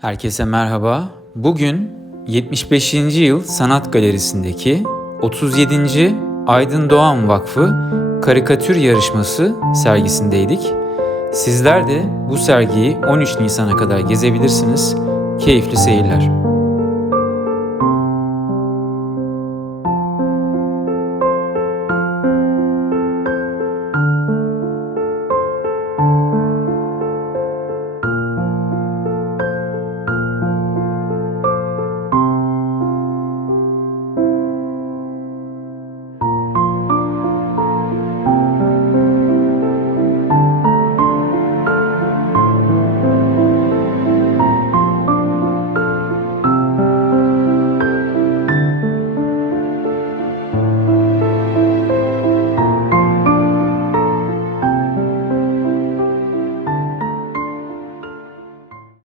Herkese merhaba. Bugün 75. yıl Sanat Galerisi'ndeki 37. Aydın Doğan Vakfı Karikatür Yarışması sergisindeydik. Sizler de bu sergiyi 13 Nisan'a kadar gezebilirsiniz. Keyifli seyirler.